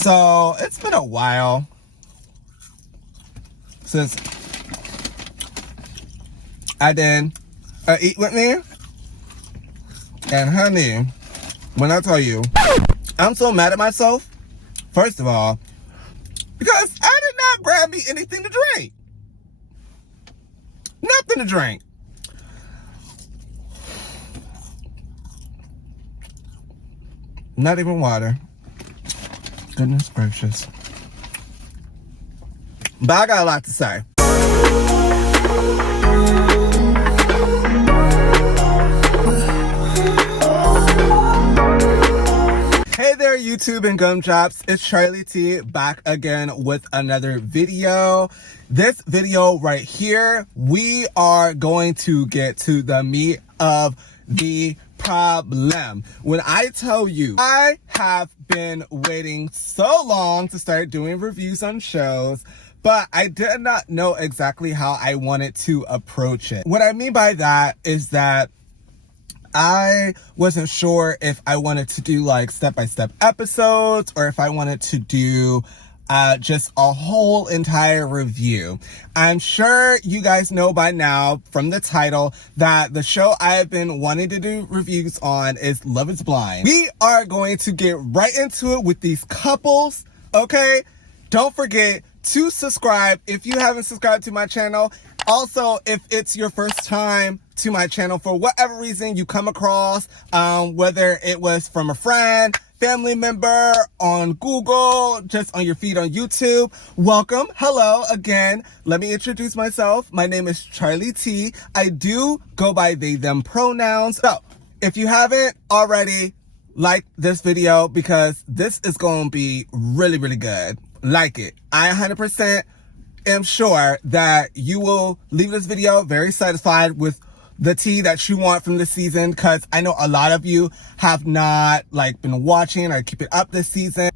So it's been a while since I did Eat With Me. And honey, when I tell you, I'm so mad at myself, first of all, because I did not grab me anything to drink. Nothing to drink. Not even water. Goodness gracious. But I got a lot to say. Hey there, YouTube and Gumdrops. It's Charlie T back again with another video. This video right here, we are going to get to the meat of the problem. When I tell you, I have been waiting so long to start doing reviews on shows, but I did not know exactly how I wanted to approach it. What I mean by that is that I wasn't sure if I wanted to do like step-by-step episodes or if I wanted to do just a whole entire review. I'm sure you guys know by now from the title that the show I have been wanting to do reviews on is Love is Blind. We are going to get right into it with these couples, okay? Don't forget to subscribe if you haven't subscribed to my channel. Also, if it's your first time to my channel for whatever reason you come across, whether it was from a friend, family member, on Google, just on your feed on YouTube, welcome. Hello again. Let me introduce myself. My name is Charlie T. I do go by they, them pronouns. So if you haven't already, like this video because this is going to be really, really good. Like it. I 100% am sure that you will leave this video very satisfied with the tea that you want from this season, because I know a lot of you have not been watching or keeping up this season.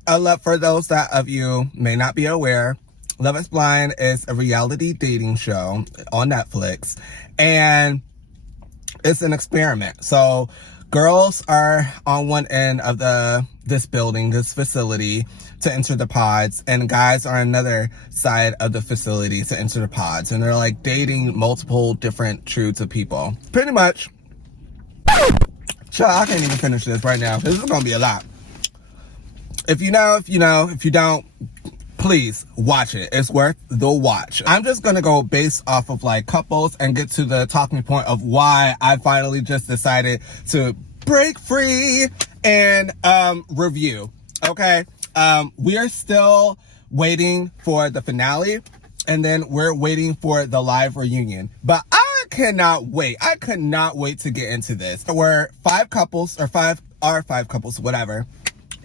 For those that of you may not be aware, Love is Blind is a reality dating show on Netflix, and it's an experiment. So girls are on one end of this building, this facility, to enter the pods, and guys are on another side of the facility to enter the pods, and they're dating multiple different truths of people. Pretty much. I can't even finish this right now. This is gonna be a lot. If you know, if you know. If you don't, please watch it. It's worth the watch. I'm just gonna go based off of couples and get to the talking point of why I finally just decided to break free and review. Okay. We are still waiting for the finale, and then we're waiting for the live reunion. But I cannot wait. I could not wait to get into this. There were five couples, whatever.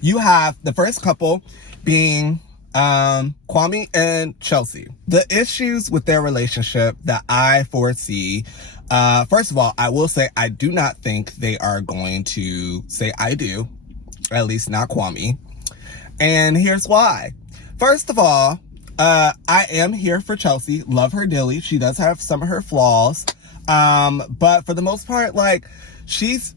You have the first couple being Kwame and Chelsea. The issues with their relationship that I foresee, first of all, I will say I do not think they are going to say I do, at least not Kwame. And here's why. First of all, I am here for Chelsea. Love her dearly. She does have some of her flaws. But for the most part, she's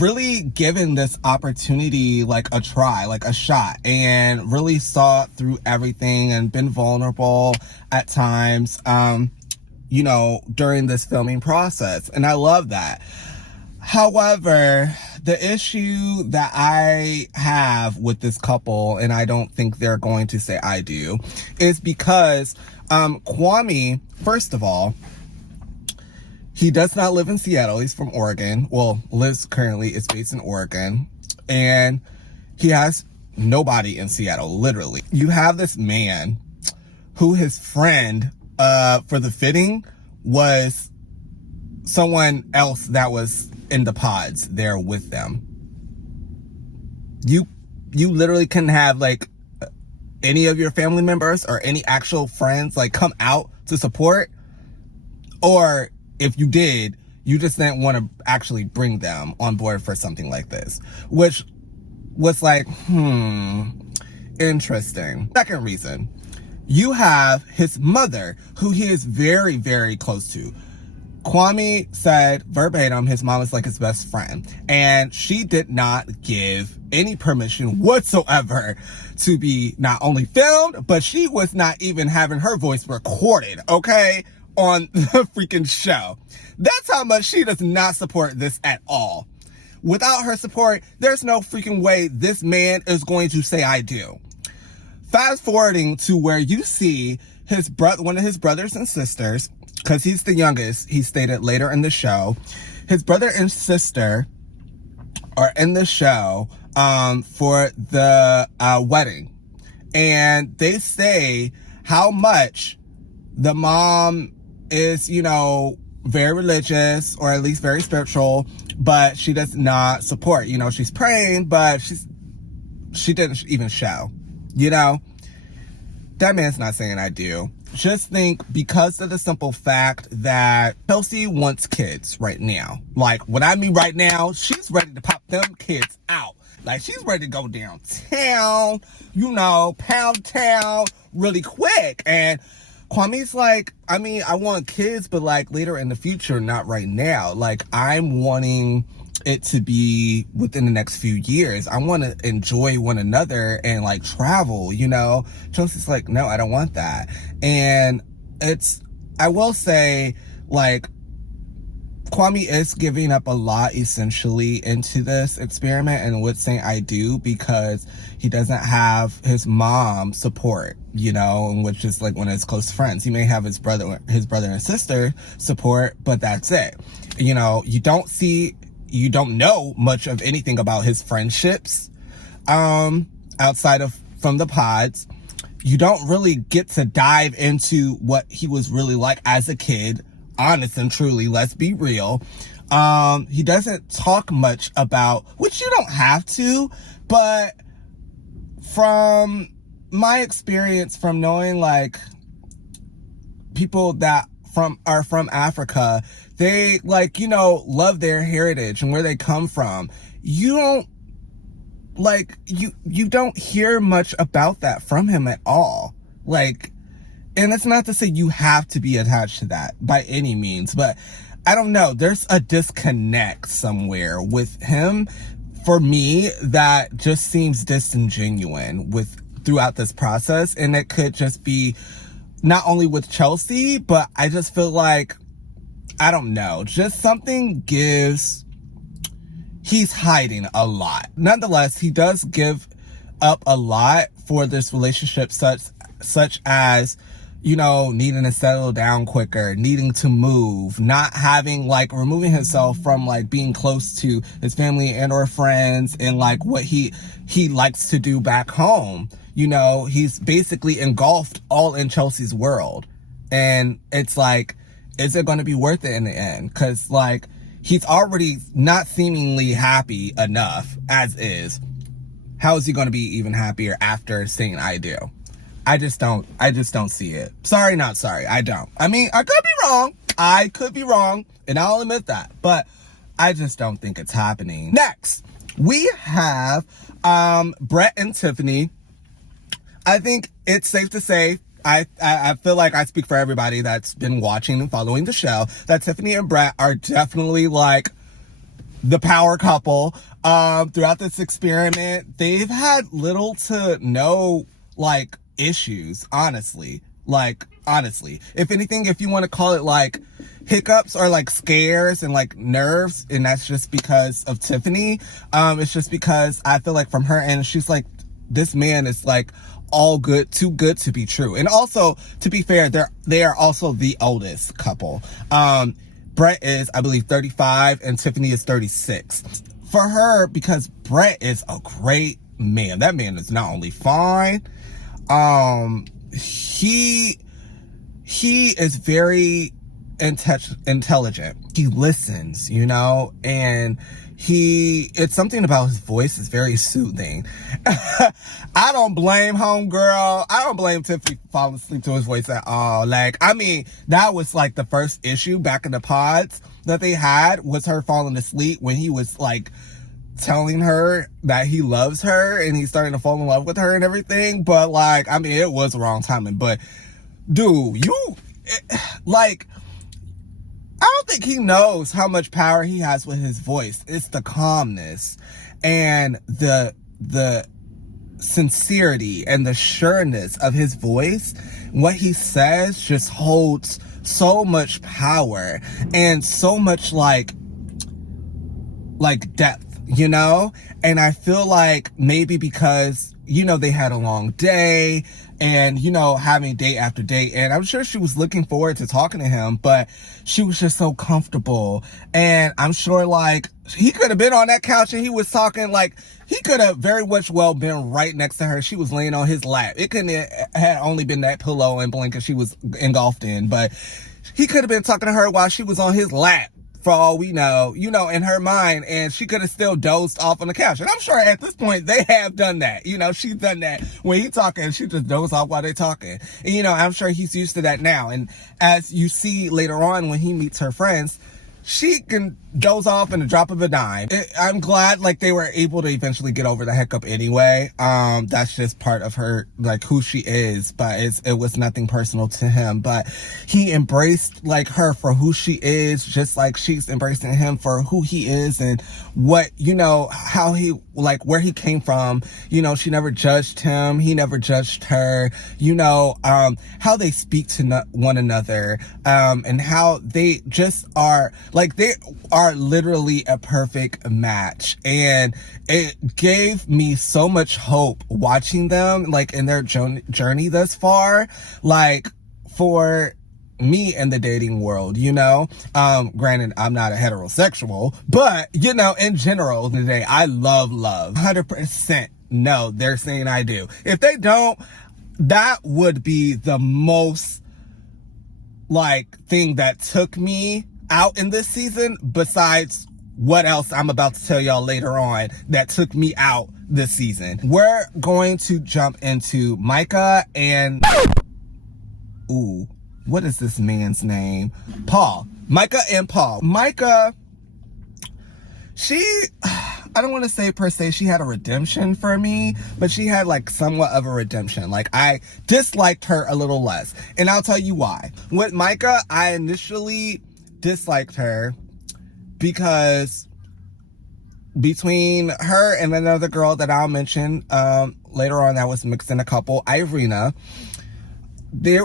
really given this opportunity a try, a shot, and really saw through everything and been vulnerable at times, during this filming process. And I love that. However, the issue that I have with this couple, and I don't think they're going to say I do, is because Kwame, first of all, he does not live in Seattle. He's from Oregon. Well, currently is based in Oregon. And he has nobody in Seattle, literally. You have this man who his friend for the fitting was someone else that was in the pods there with them. You literally can have any of your family members or any actual friends come out to support, or if you did, you just didn't want to actually bring them on board for something like this, which was interesting. Second reason, you have his mother, who he is very, very close to. Kwame said verbatim his mom is like his best friend, and she did not give any permission whatsoever to be not only filmed, but she was not even having her voice recorded, okay, on the freaking show. That's how much she does not support this at all. Without her support, there's no freaking way this man is going to say I do. Fast forwarding to where you see one of his brothers and sisters, because he's the youngest, he stated later in the show, his brother and sister are in the show for the wedding. And they say how much the mom is, very religious, or at least very spiritual, but she does not support. She's praying, but she didn't even show. That man's not saying I do. Just think, because of the simple fact that Chelsea wants kids right now. Like, what I mean right now, she's ready to pop them kids out. Like, she's ready to go downtown, pound town really quick. And Kwame's like, I want kids, but like later in the future, not right now. Like, I'm wanting it to be within the next few years. I want to enjoy one another and like travel, Chelsea's like, no, I don't want that. And I will say, like, Kwame is giving up a lot essentially into this experiment and would say I do, because he doesn't have his mom support, which is like one of his close friends. He may have his brother and sister support, but that's it. You don't know much of anything about his friendships outside of from the pods. You don't really get to dive into what he was really like as a kid. Honest and truly, let's be real. He doesn't talk much about, which you don't have to, but from my experience, from knowing like people that are from Africa, they love their heritage and where they come from. You don't you don't hear much about that from him at all. And it's not to say you have to be attached to that by any means, but I don't know. There's a disconnect somewhere with him, for me, that just seems disingenuous throughout this process. And it could just be not only with Chelsea, but I just feel like, I don't know, just something gives, he's hiding a lot. Nonetheless, he does give up a lot for this relationship, such as, needing to settle down quicker, needing to move, not having, removing himself from, being close to his family and or friends and, what he likes to do back home. He's basically engulfed all in Chelsea's world. And it's is it going to be worth it in the end? Because, he's already not seemingly happy enough as is. How is he going to be even happier after saying I do? I just don't see it. Sorry, not sorry. I don't. I could be wrong, and I'll admit that, but I just don't think it's happening. Next, we have Brett and Tiffany. I think it's safe to say, I feel like I speak for everybody that's been watching and following the show, that Tiffany and Brett are definitely the power couple. Throughout this experiment, they've had little to no issues, honestly. If anything, if you want to call it hiccups or scares and nerves, and that's just because of Tiffany, it's just because I feel from her end, she's this man is all good, too good to be true. And also, to be fair, they are also the oldest couple. Brett is, I believe, 35 and Tiffany is 36. For her, because Brett is a great man. That man is not only fine, he is very intelligent. He listens, and it's something about his voice is very soothing. I don't blame homegirl. I don't blame Tiffany for falling asleep to his voice at all. That was the first issue back in the pods that they had, was her falling asleep when he was telling her that he loves her and he's starting to fall in love with her and everything. But it was the wrong timing. But dude, I don't think he knows how much power he has with his voice. It's the calmness and the sincerity and the sureness of his voice. What he says just holds so much power and so much like depth, you know? And I feel like maybe because, you know, they had a long day and, you know, having date after date, and I'm sure she was looking forward to talking to him, but she was just so comfortable. And I'm sure like he could have been on that couch and he was talking, like he could have very much well been right next to her. She was laying on his lap. It couldn't have only been that pillow and blanket she was engulfed in, but he could have been talking to her while she was on his lap, for all we know, you know, in her mind, and she could have still dozed off on the couch. And I'm sure at this point they have done that. You know, she's done that. When he's talking, she just dozes off while they're talking. And, you know, I'm sure he's used to that now. And as you see later on when he meets her friends, she can doze off in the drop of a dime. I'm glad like they were able to eventually get over the hiccup anyway. That's just part of her, like who she is, but it was nothing personal to him. But he embraced like her for who she is, just like she's embracing him for who he is and what, you know, how he, like where he came from. You know, she never judged him. He never judged her. You know, how they speak to one another, and how they just are, like they are literally a perfect match. And it gave me so much hope watching them, like in their journey thus far, like for me in the dating world, you know. Granted, I'm not a heterosexual, but you know, in general today, I love 100%. No, they're saying I do. If they don't, that would be the most like thing that took me out in this season, besides what else I'm about to tell y'all later on that took me out this season. We're going to jump into Micah and ooh, what is this man's name? Paul. Micah and Paul. Micah, I don't want to say per se she had a redemption for me, but she had like somewhat of a redemption. Like I disliked her a little less. And I'll tell you why. With Micah, I initially disliked her because between her and another girl that I'll mention later on that was mixed in a couple, Irina,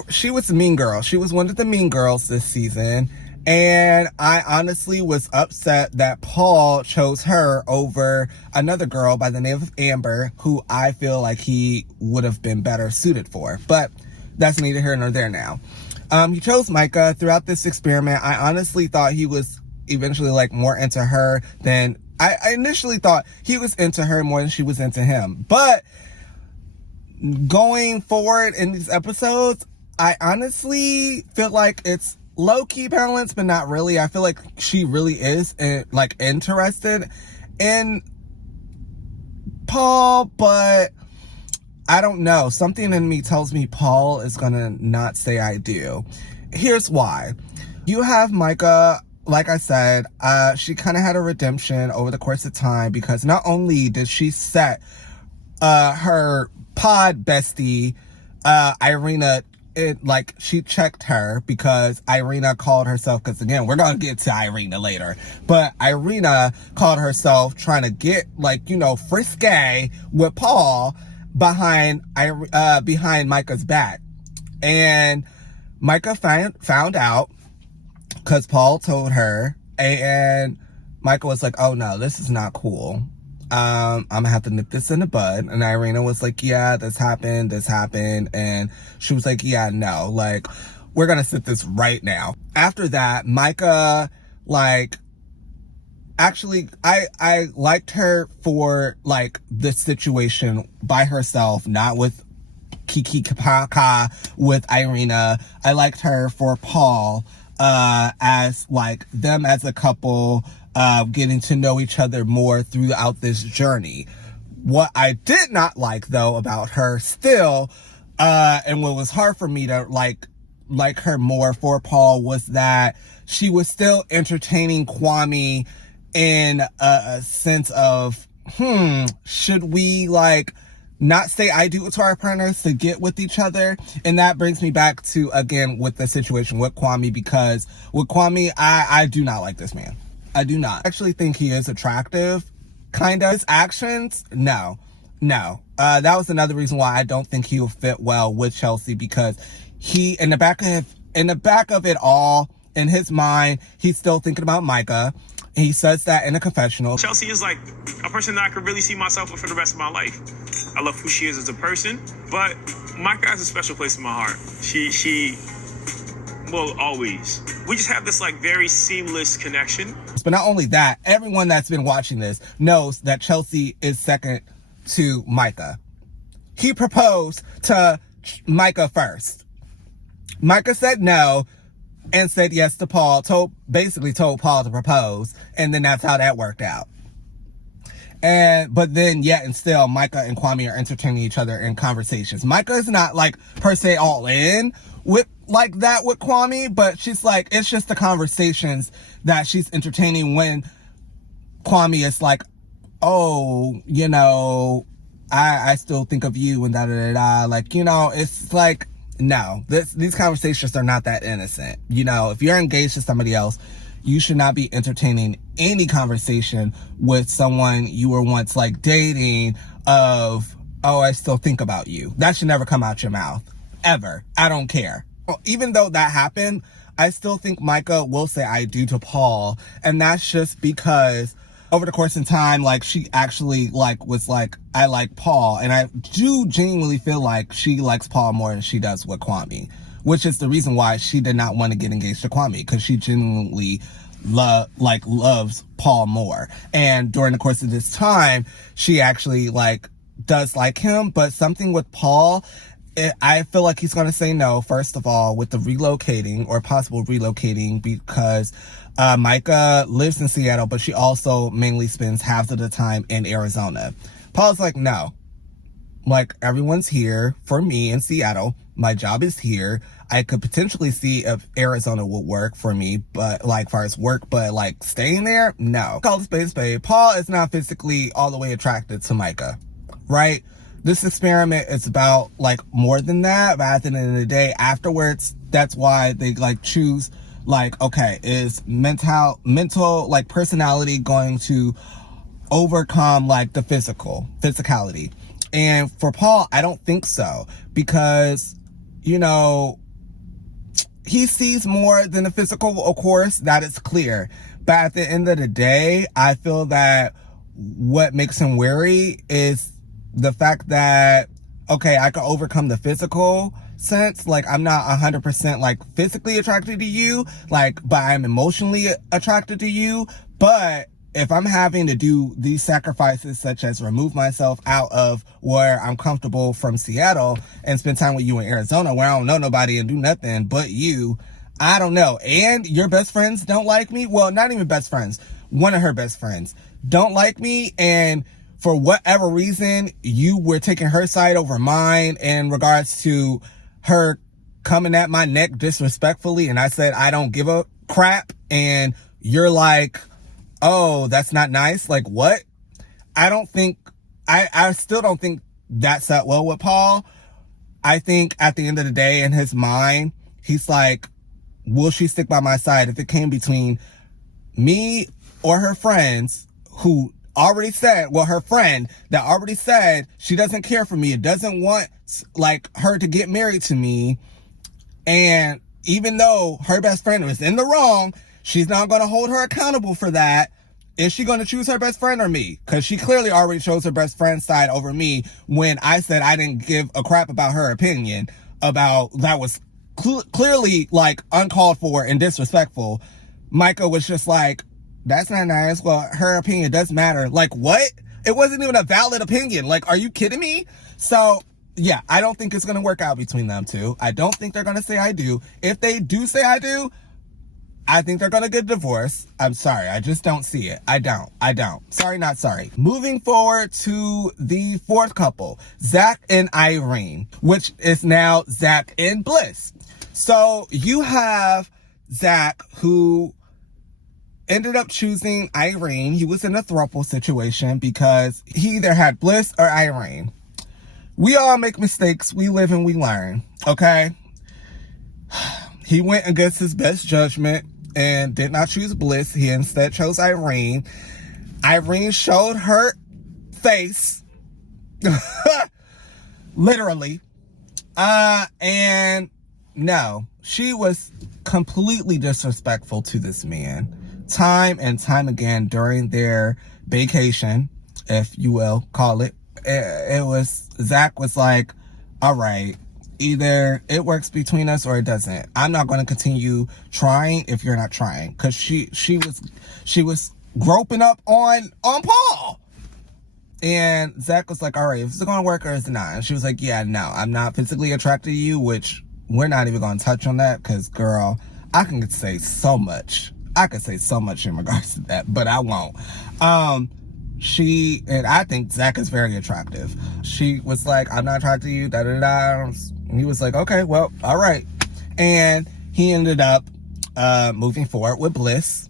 she was a mean girl. She was one of the mean girls this season. And I honestly was upset that Paul chose her over another girl by the name of Amber, who I feel like he would have been better suited for. But that's neither here nor there now. He chose Micah. Throughout this experiment, I honestly thought he was eventually like more into her than I initially thought he was into her more than she was into him. But going forward in these episodes, I honestly feel like it's low-key balance, but not really. I feel like she really is like interested in Paul, but I don't know. Something in me tells me Paul is gonna not say I do. Here's why. You have Micah, like I said, she kind of had a redemption over the course of time, because not only did she set her pod bestie, Irina, she checked her because Irina called herself, because again, we're gonna get to Irina later, but Irina called herself trying to get, like, you know, frisky with Paul behind Micah's back. And Micah found out because Paul told her, and Micah was like, oh no, this is not cool. I'm gonna have to nip this in the bud. And Irina was like, yeah, this happened. And she was like, yeah, no, like, we're gonna sit this right now. After that, Micah, like, actually, I liked her for, like, the situation by herself, not with Kiki Kapaka, with Irina. I liked her for Paul, as, like, them as a couple, getting to know each other more throughout this journey. What I did not like, though, about her still, and what was hard for me to like her more for Paul, was that she was still entertaining Kwame in a sense of, should we, like, not say I do to our partners to get with each other. And that brings me back to, again, with the situation with Kwame, because with Kwame, I do not like this man. I do not. I actually think he is attractive, kind of. His actions, no. That was another reason why I don't think he'll fit well with Chelsea, because he, in the back of it all, in his mind, he's still thinking about Micah. He says that in a confessional. Chelsea is like a person that I could really see myself with for the rest of my life. I love who she is as a person, but Micah has a special place in my heart. She will always. We just have this like very seamless connection. But not only that, everyone that's been watching this knows that Chelsea is second to Micah. He proposed to Micah first. Micah said no and said yes to Paul, basically told Paul to propose, and then that's how that worked out. But then yet and still, Micah and Kwame are entertaining each other in conversations. Micah is not like per se all in with like that with Kwame, but she's like, it's just the conversations that she's entertaining when Kwame is like, oh, you know, I still think of you and da-da-da-da. Like, you know, it's like, no, these conversations are not that innocent. You know, if you're engaged to somebody else, you should not be entertaining any conversation with someone you were once like dating of, oh, I still think about you. That should never come out your mouth. Ever. I don't care. Even though that happened, I still think Micah will say I do to Paul. And that's just because over the course of time, like, she actually like was like, I like Paul, and I do genuinely feel like she likes Paul more than she does with Kwame, which is the reason why she did not want to get engaged to Kwame, because she genuinely loves Paul more. And during the course of this time, she actually like does like him, but something with Paul, I feel like he's going to say no, first of all, with the relocating or possible relocating, because Micah lives in Seattle, but she also mainly spends half of the time in Arizona. Paul's like, no. Like, everyone's here for me in Seattle. My job is here. I could potentially see if Arizona would work for me, but like, far as work, but like staying there, no. Call the spade. Paul is not physically all the way attracted to Micah, right? This experiment is about like more than that, but at the end of the day, afterwards, that's why they like choose like, okay, is mental like personality going to overcome like the physicality? And for Paul, I don't think so, because, you know, he sees more than the physical, of course, that is clear. But at the end of the day, I feel that what makes him wary is the fact that, okay, I can overcome the physical sense. Like, I'm not 100% like physically attracted to you, like, but I'm emotionally attracted to you. But if I'm having to do these sacrifices, such as remove myself out of where I'm comfortable from Seattle and spend time with you in Arizona, where I don't know nobody and do nothing but you, I don't know. And your best friends don't like me. Well, not even best friends. One of her best friends don't like me. And for whatever reason, you were taking her side over mine in regards to her coming at my neck disrespectfully. And I said, I don't give a crap. And you're like, oh, that's not nice. Like, what? I still don't think that sat well with Paul. I think at the end of the day, in his mind, he's like, will she stick by my side? If it came between me or her friends who already said, well, her friend that already said she doesn't care for me, it doesn't want like her to get married to me. And even though her best friend was in the wrong, she's not going to hold her accountable for that. Is she going to choose her best friend or me? Because she clearly already chose her best friend's side over me when I said I didn't give a crap about her opinion about that was clearly like uncalled for and disrespectful. Micah was just like, that's not nice. Well, her opinion does matter. Like, what? It wasn't even a valid opinion. Like, are you kidding me? So, yeah, I don't think it's going to work out between them two. I don't think they're going to say I do. If they do say I do, I think they're going to get divorced. I'm sorry. I just don't see it. I don't. Sorry, not sorry. Moving forward to the fourth couple, Zach and Irene, which is now Zach and Bliss. So you have Zach, who ended up choosing Irene. He was in a throuple situation because he either had Bliss or Irene. We all make mistakes. We live and we learn, okay? He went against his best judgment and did not choose Bliss. He instead chose Irene. Irene showed her face. Literally. And no, she was completely disrespectful to this man. Time and time again during their vacation, if you will call it. Zach was like, all right, either it works between us or it doesn't. I'm not going to continue trying if you're not trying. Because she was groping up on Paul. And Zach was like, all right, is it going to work or is it not? And she was like, yeah, no, I'm not physically attracted to you, which we're not even going to touch on that because, girl, I can say so much. I could say so much in regards to that, but I won't. And I think Zach is very attractive. She was like, I'm not attracted to you, da-da-da. And he was like, okay, well, all right. And he ended up moving forward with Bliss.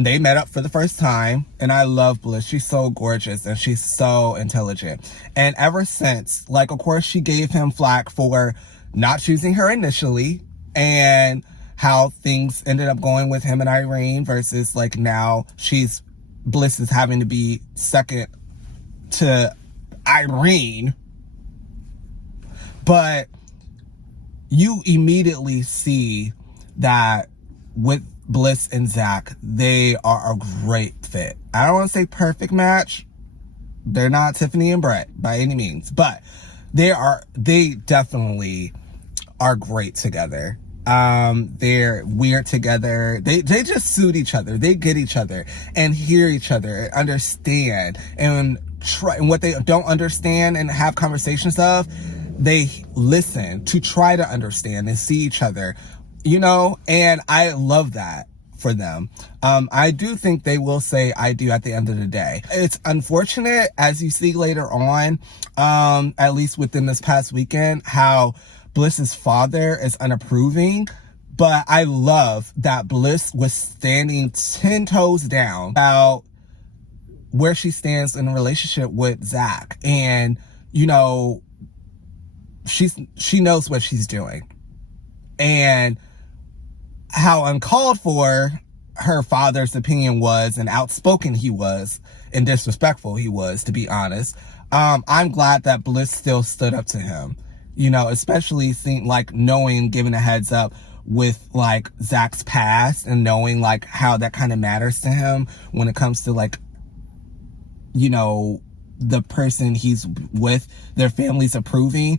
They met up for the first time, and I love Bliss. She's so gorgeous, and she's so intelligent. And ever since, like, of course, she gave him flack for not choosing her initially, and how things ended up going with him and Irene versus, like, now Bliss is having to be second to Irene. But you immediately see that with Bliss and Zach, they are a great fit. I don't want to say perfect match. They're not Tiffany and Brett by any means, but they definitely are great together. They're weird together. They just suit each other. They get each other and hear each other and understand and try. And what they don't understand and have conversations of, they listen to try to understand and see each other, you know, and I love that for them. I do think they will say I do at the end of the day. It's unfortunate, as you see later on, at least within this past weekend, how Bliss's father is unapproving, but I love that Bliss was standing 10 toes down about where she stands in a relationship with Zach. And, you know, she knows what she's doing. And how uncalled for her father's opinion was and outspoken he was and disrespectful he was, to be honest. I'm glad that Bliss still stood up to him. You know, especially knowing, giving a heads up with like Zach's past and knowing like how that kind of matters to him when it comes to like, you know, the person he's with, their family's approving.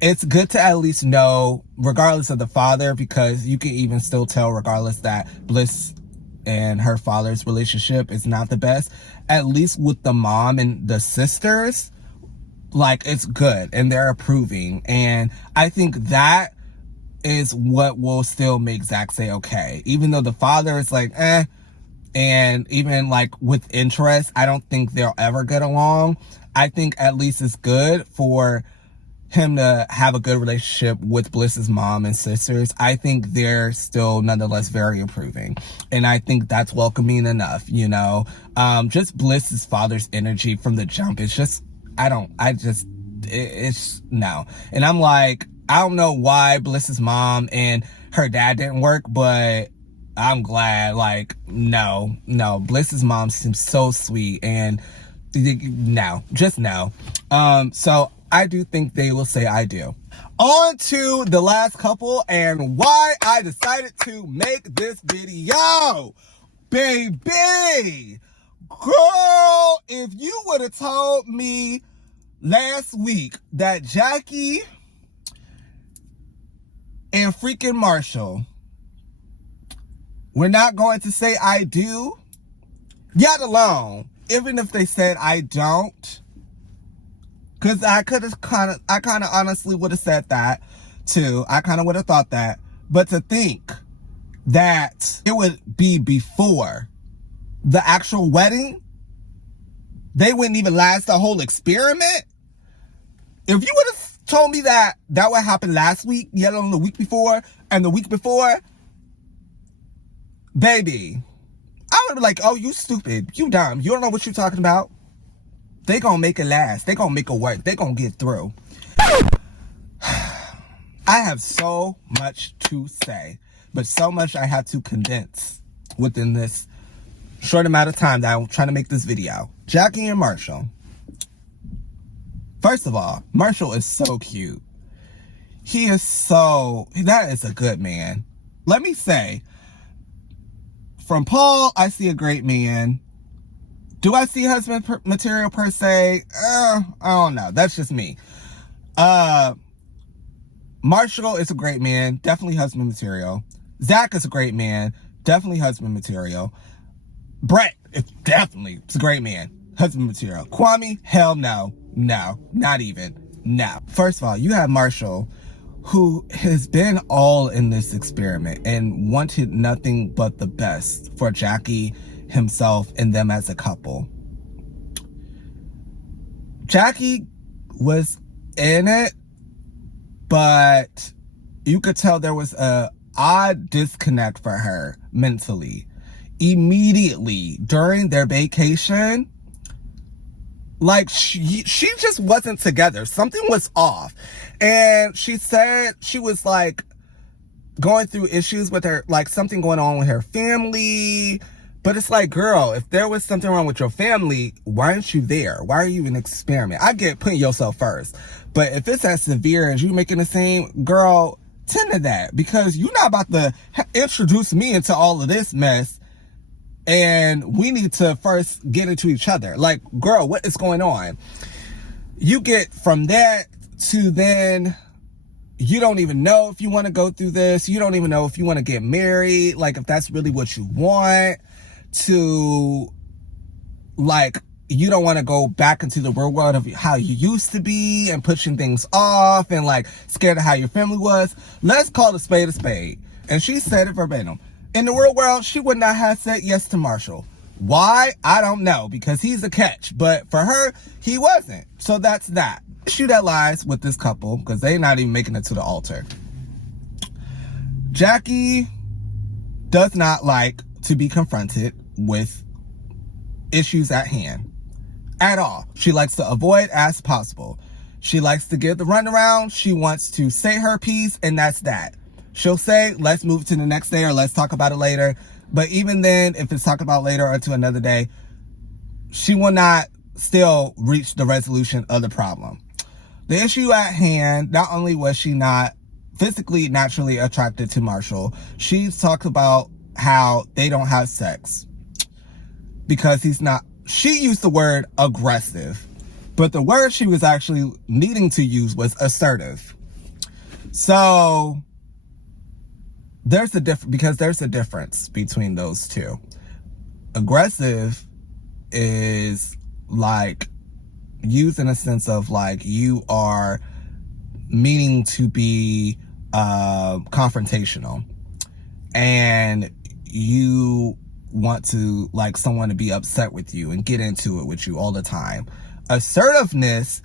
It's good to at least know, regardless of the father, because you can even still tell, regardless, that Bliss and her father's relationship is not the best. At least with the mom and the sisters, like, it's good and they're approving. And I think that is what will still make Zach say okay. Even though the father is like, and even like with interest, I don't think they'll ever get along. I think at least it's good for him to have a good relationship with Bliss's mom and sisters. I think they're still nonetheless very approving. And I think that's welcoming enough, you know. Just Bliss's father's energy from the jump, it's just, it's no. And I'm like, I don't know why Bliss's mom and her dad didn't work, but I'm glad, like, no. Bliss's mom seems so sweet, and no. So I do think they will say I do. On to the last couple and why I decided to make this video. Baby, girl, if you would have told me last week that Jackie and freaking Marshall were not going to say I do, yet alone, even if they said I don't, because I kind of honestly would have said that too. I kind of would have thought that. But to think that it would be before the actual wedding, they wouldn't even last the whole experiment. If you would have told me that would happen last week, yet on the week before, and the week before, baby, I would be like, oh, you stupid, you dumb, you don't know what you're talking about. They gonna make it last. They gonna make it work. They gonna get through. I have so much to say, but so much I have to condense within this short amount of time that I'm trying to make this video. Jackie and Marshall. First of all, Marshall is so cute. That is a good man. Let me say, from Paul, I see a great man. Do I see husband material per se? I don't know. That's just me. Marshall is a great man. Definitely husband material. Zach is a great man. Definitely husband material. Brett is definitely a great man. Husband material. Kwame, hell no. No. Not even. No. First of all, you have Marshall, who has been all in this experiment and wanted nothing but the best for Jackie, himself, and them as a couple. Jackie was in it, but you could tell there was a odd disconnect for her mentally. Immediately during their vacation, like she just wasn't together. Something was off. And she said she was like going through issues with her, like something going on with her family. But it's like, girl, if there was something wrong with your family, why aren't you there? Why are you an experiment? I get putting yourself first. But if it's as severe as you making the same, girl, tend to that. Because you're not about to introduce me into all of this mess. And we need to first get into each other. Like, girl, what is going on? You get from that to then you don't even know if you want to go through this. You don't even know if you want to get married. Like, if that's really what you want. To, like, you don't want to go back into the real world of how you used to be and pushing things off and, like, scared of how your family was. Let's call a spade a spade. And she said it verbatim. In the real world, she would not have said yes to Marshall. Why? I don't know, because he's a catch. But for her, he wasn't. So that's that. Issue that lies with this couple, because they're not even making it to the altar. Jackie does not like to be confronted with issues at hand. At all. She likes to avoid as possible. She likes to give the runaround. She wants to say her piece, and that's that. She'll say, let's move to the next day or let's talk about it later. But even then, if it's talked about later or to another day, she will not still reach the resolution of the problem. The issue at hand, not only was she not physically naturally attracted to Marshall, she talked about how they don't have sex because he's not. She used the word aggressive, but the word she was actually needing to use was assertive. So there's a difference between those two. Aggressive is like used in a sense of like you are meaning to be confrontational and you want to like someone to be upset with you and get into it with you all the time. Assertiveness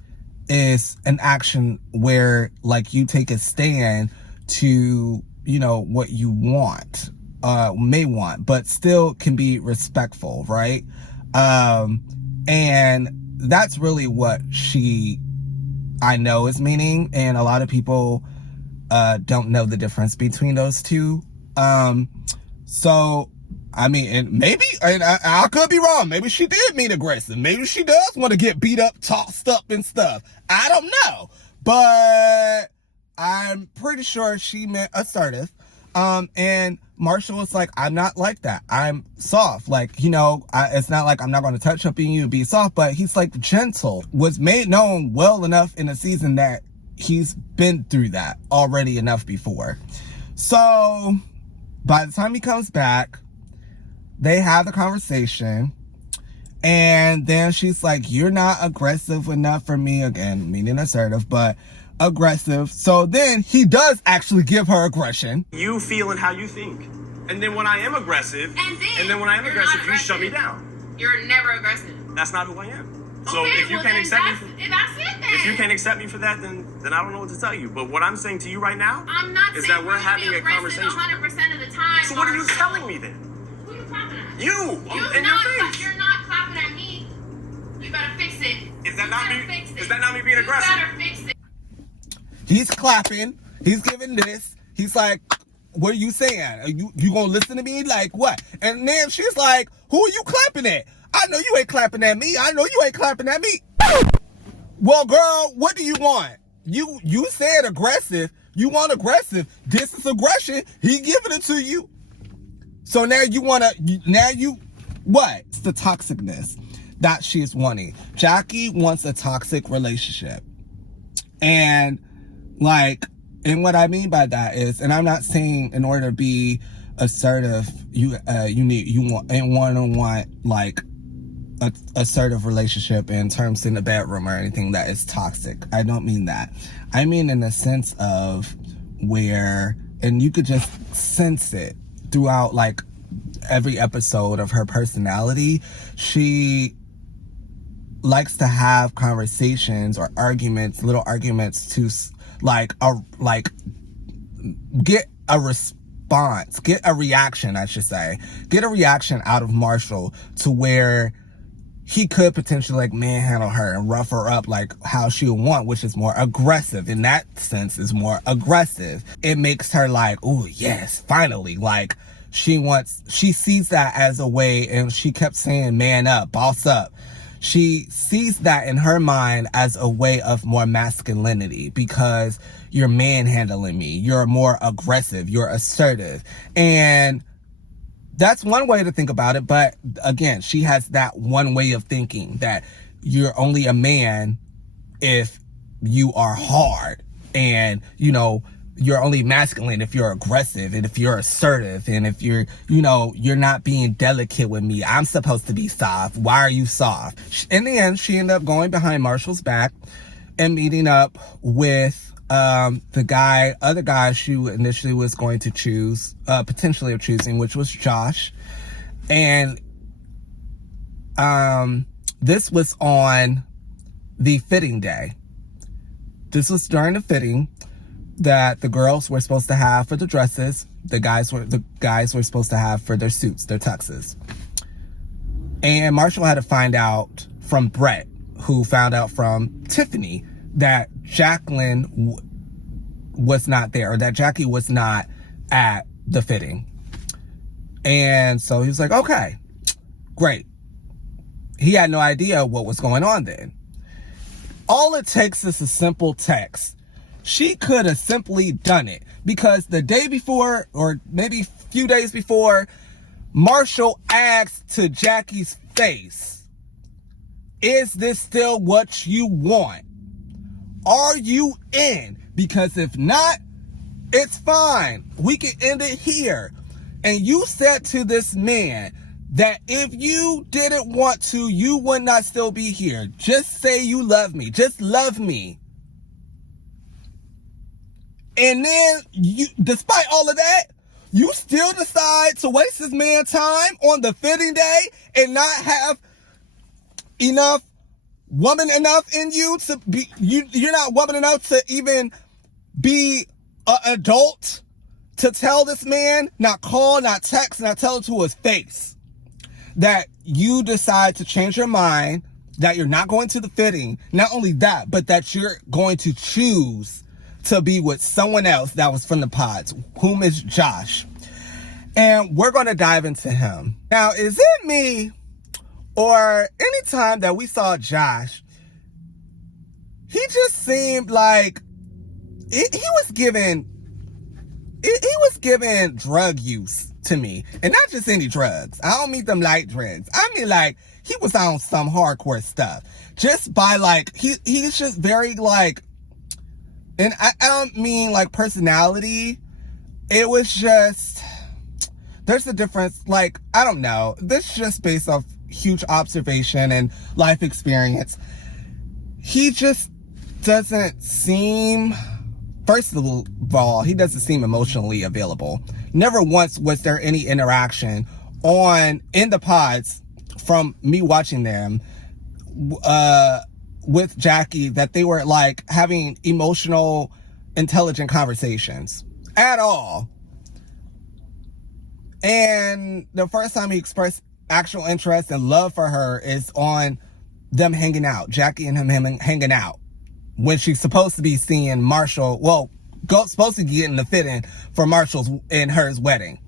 is an action where like you take a stand to, you know, what you want, may want, but still can be respectful, right? And that's really what I know is meaning. And a lot of people don't know the difference between those two. So, I mean, and maybe, and I could be wrong. Maybe she did mean aggressive. Maybe she does want to get beat up, tossed up and stuff. I don't know. But I'm pretty sure she meant assertive. And Marshall was like, I'm not like that. I'm soft. Like, you know, it's not like I'm not going to touch up on you and be soft, but he's like gentle. Was made known well enough in the season that he's been through that already enough before. So by the time he comes back, they have the conversation. And then she's like, you're not aggressive enough for me. Again, meaning assertive, but aggressive. So then he does actually give her aggression. You feeling how you think. And then when I am aggressive, you shut me down. You're never aggressive. That's not who I am. So okay, if you can't accept me for, that's it then. if you can't accept me for that, then I don't know what to tell you. But what I'm saying to you right now is that we're having a conversation. 100% of the time. So what are you telling me then? Who are you clapping at? You in your face. You're not clapping at me. You gotta fix it. Is that not better me? fix it. Is that not me being You aggressive? better fix it. He's clapping. He's giving this. He's like, what are you saying? Are you gonna listen to me? Like what? And then she's like, who are you clapping at? I know you ain't clapping at me. I know you ain't clapping at me. Well, girl, what do you want? You said aggressive. You want aggressive. This is aggression. He giving it to you. So now you wanna, what? It's the toxicness that she's wanting. Jackie wants a toxic relationship. And like, and what I mean by that is, and I'm not saying in order to be assertive, you want like a assertive relationship in terms in the bedroom or anything that is toxic. I don't mean that. I mean in the sense of where, and you could just sense it throughout like every episode of her personality. She likes to have conversations or arguments, little arguments to get a response, get a reaction, I should say. Get a reaction out of Marshall to where he could potentially like manhandle her and rough her up like how she would want, which is more aggressive. In that sense, is more aggressive. It makes her like, oh yes, finally. Like she sees that as a way, and she kept saying man up, boss up. She sees that in her mind as a way of more masculinity because you're manhandling me. You're more aggressive. You're assertive. And that's one way to think about it. But again, she has that one way of thinking that you're only a man if you are hard, and, you're only masculine if you're aggressive and if you're assertive and if you're not being delicate with me. I'm supposed to be soft. Why are you soft? In the end, she ended up going behind Marshall's back and meeting up with other guy she initially was going to choose, potentially of choosing, which was Josh. And this was on the fitting day. This was during the fitting that the girls were supposed to have for the dresses. The guys were supposed to have for their suits, their tuxes. And Marshall had to find out from Brett, who found out from Tiffany, that Jacqueline was not there, or that Jackie was not at the fitting. And so he was like, okay, great. He had no idea what was going on then. All it takes is a simple text. She could have simply done it, because the day before, or maybe a few days before, Marshall asked to Jackie's face, is this still what you want? Are you in? Because if not, it's fine. We can end it here. And you said to this man that if you didn't want to, you would not still be here. Just say you love me. Just love me. And then, despite all of that, you still decide to waste this man's time on the fitting day and not have woman enough in you to be, you're not woman enough to even be an adult to tell this man, not call, not text, not tell it to his face, that you decide to change your mind, that you're not going to the fitting. Not only that, but that you're going to choose to be with someone else that was from the pods, whom is Josh. And we're going to dive into him. Now, is it me, or anytime that we saw Josh, he just seemed like he was giving drug use to me. And not just any drugs. I don't mean them light drugs. I mean like he was on some hardcore stuff. Just by like, he's just very like, and I don't mean like personality. It was just, there's a difference. Like, I don't know. This is just based off huge observation and life experience. He just doesn't seem, first of all, he doesn't seem emotionally available. Never once was there any interaction in the pods from me watching them, with Jackie, that they were like having emotional, intelligent conversations at all. And the first time he expressed actual interest and love for her is on them hanging out, Jackie and him hanging out, when she's supposed to be seeing Marshall, supposed to be getting the fit in for Marshall's and hers wedding.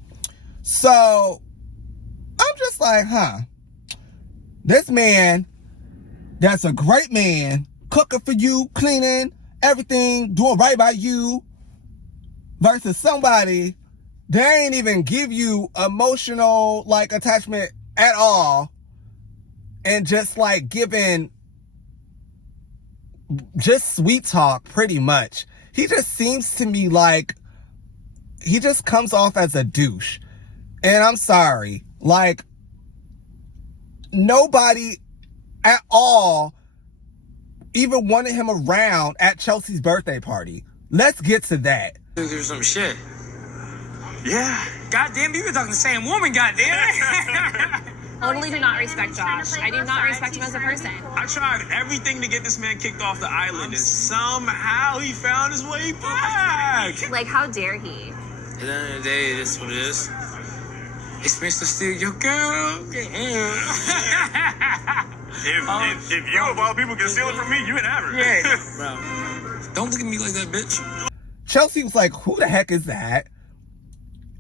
So I'm just like, this man, that's a great man, cooking for you, cleaning, everything, doing right by you, versus somebody that ain't even give you emotional, like, attachment at all, and just, like, giving just sweet talk, pretty much. He just seems to me like he just comes off as a douche. And I'm sorry, like, nobody at all even wanted him around at Chelsea's birthday party. Let's get to that. There's some shit. Yeah. Goddamn, you been talking to the same woman, goddamn. Totally do not respect Josh. I do not respect him as a person. I tried everything to get this man kicked off the island, and somehow he found his way back. Like, how dare he? At the end of the day, this is what it is. It's Mr. Steal Your Girl. If you of all people can steal it from me, you can have her. Yeah, bro. Don't look at me like that, bitch. Chelsea was like, who the heck is that?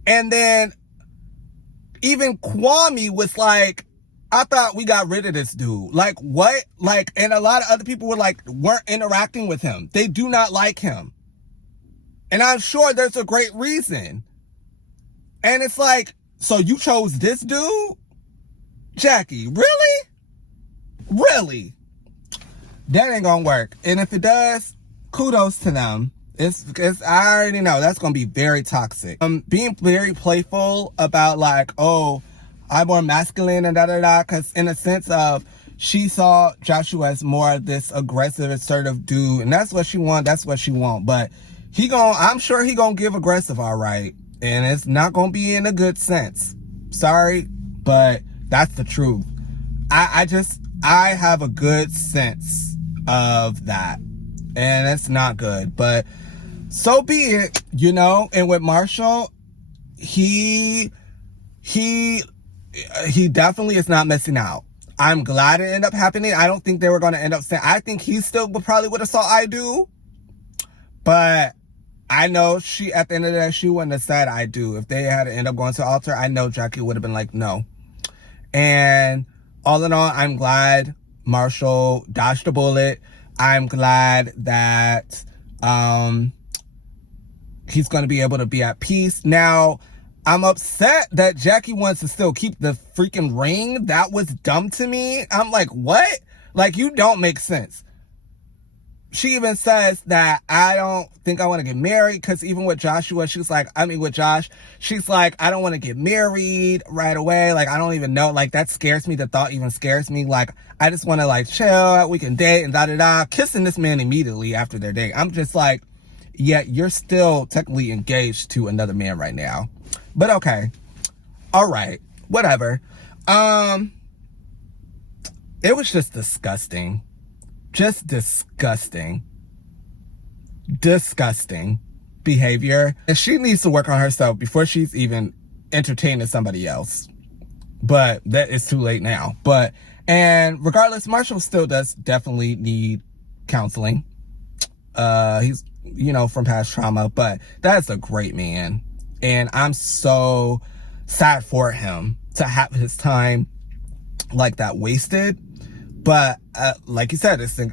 And then even Kwame was like, I thought we got rid of this dude. Like, what? Like, and a lot of other people were like, weren't interacting with him. They do not like him. And I'm sure there's a great reason. And it's like, so you chose this dude? Jackie, really? Really? That ain't gonna work. And if it does, kudos to them. It's I already know that's gonna be very toxic. Being very playful about like, oh, I'm more masculine and da-da-da, because in a sense of she saw Joshua as more of this aggressive, assertive dude, and that's what she want, but I'm sure he gonna give aggressive, all right, and it's not gonna be in a good sense. Sorry, but that's the truth. I have a good sense of that, and it's not good, but so be it, you know. And with Marshall, he definitely is not missing out. I'm glad it ended up happening. I don't think they were going to end up saying, I think he still probably would have saw I do. But I know at the end of the day, she wouldn't have said I do. If they had to end up going to the altar, I know Jackie would have been like, no. And all in all, I'm glad Marshall dodged a bullet. I'm glad that he's going to be able to be at peace. Now, I'm upset that Jackie wants to still keep the freaking ring. That was dumb to me. I'm like, what? Like, you don't make sense. She even says that I don't think I want to get married, because even with Joshua, she's like, with Josh, she's like, I don't want to get married right away. Like, I don't even know. Like, that scares me. The thought even scares me. Like, I just want to, like, chill. We can date and da-da-da. Kissing this man immediately after their date. I'm just like, yeah, you're still technically engaged to another man right now. But okay. All right. Whatever. It was just disgusting. Just disgusting. Disgusting behavior. And she needs to work on herself before she's even entertaining somebody else. But that is too late now. And regardless, Marshall still does definitely need counseling. He's, from past trauma, but that's a great man. And I'm so sad for him to have his time like that wasted. But like you said, it's an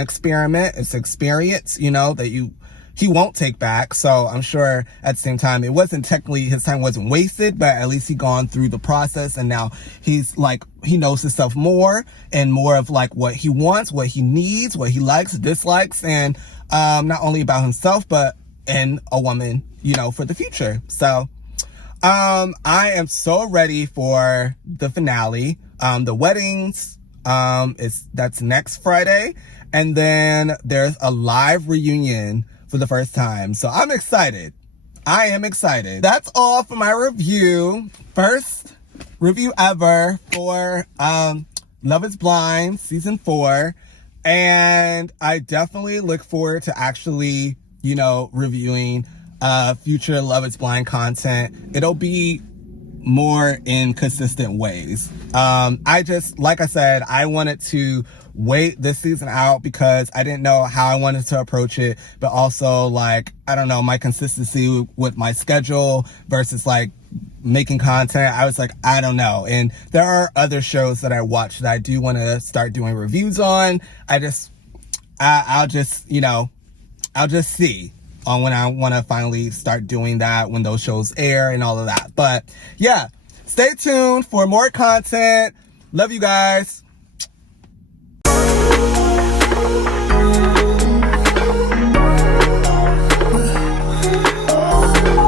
experiment. It's experience, that he won't take back. So I'm sure at the same time, his time wasn't wasted, but at least he gone through the process, and now he's like, he knows himself more and more of like what he wants, what he needs, what he likes, dislikes, and not only about himself, but in a woman, for the future. So I am so ready for the finale. The weddings, that's next Friday. And then there's a live reunion for the first time. So I'm excited. I am excited. That's all for my review. First review ever for, Love is Blind season 4. And I definitely look forward to actually, reviewing, future Love is Blind content. It'll be more in consistent ways. I just, like I said, I wanted to wait this season out because I didn't know how I wanted to approach it, but also like, I don't know, my consistency with my schedule versus like making content. I was like, I don't know. And there are other shows that I watch that I do want to start doing reviews on. I'll just see on when I want to finally start doing that, when those shows air and all of that. But yeah, stay tuned for more content. Love you guys.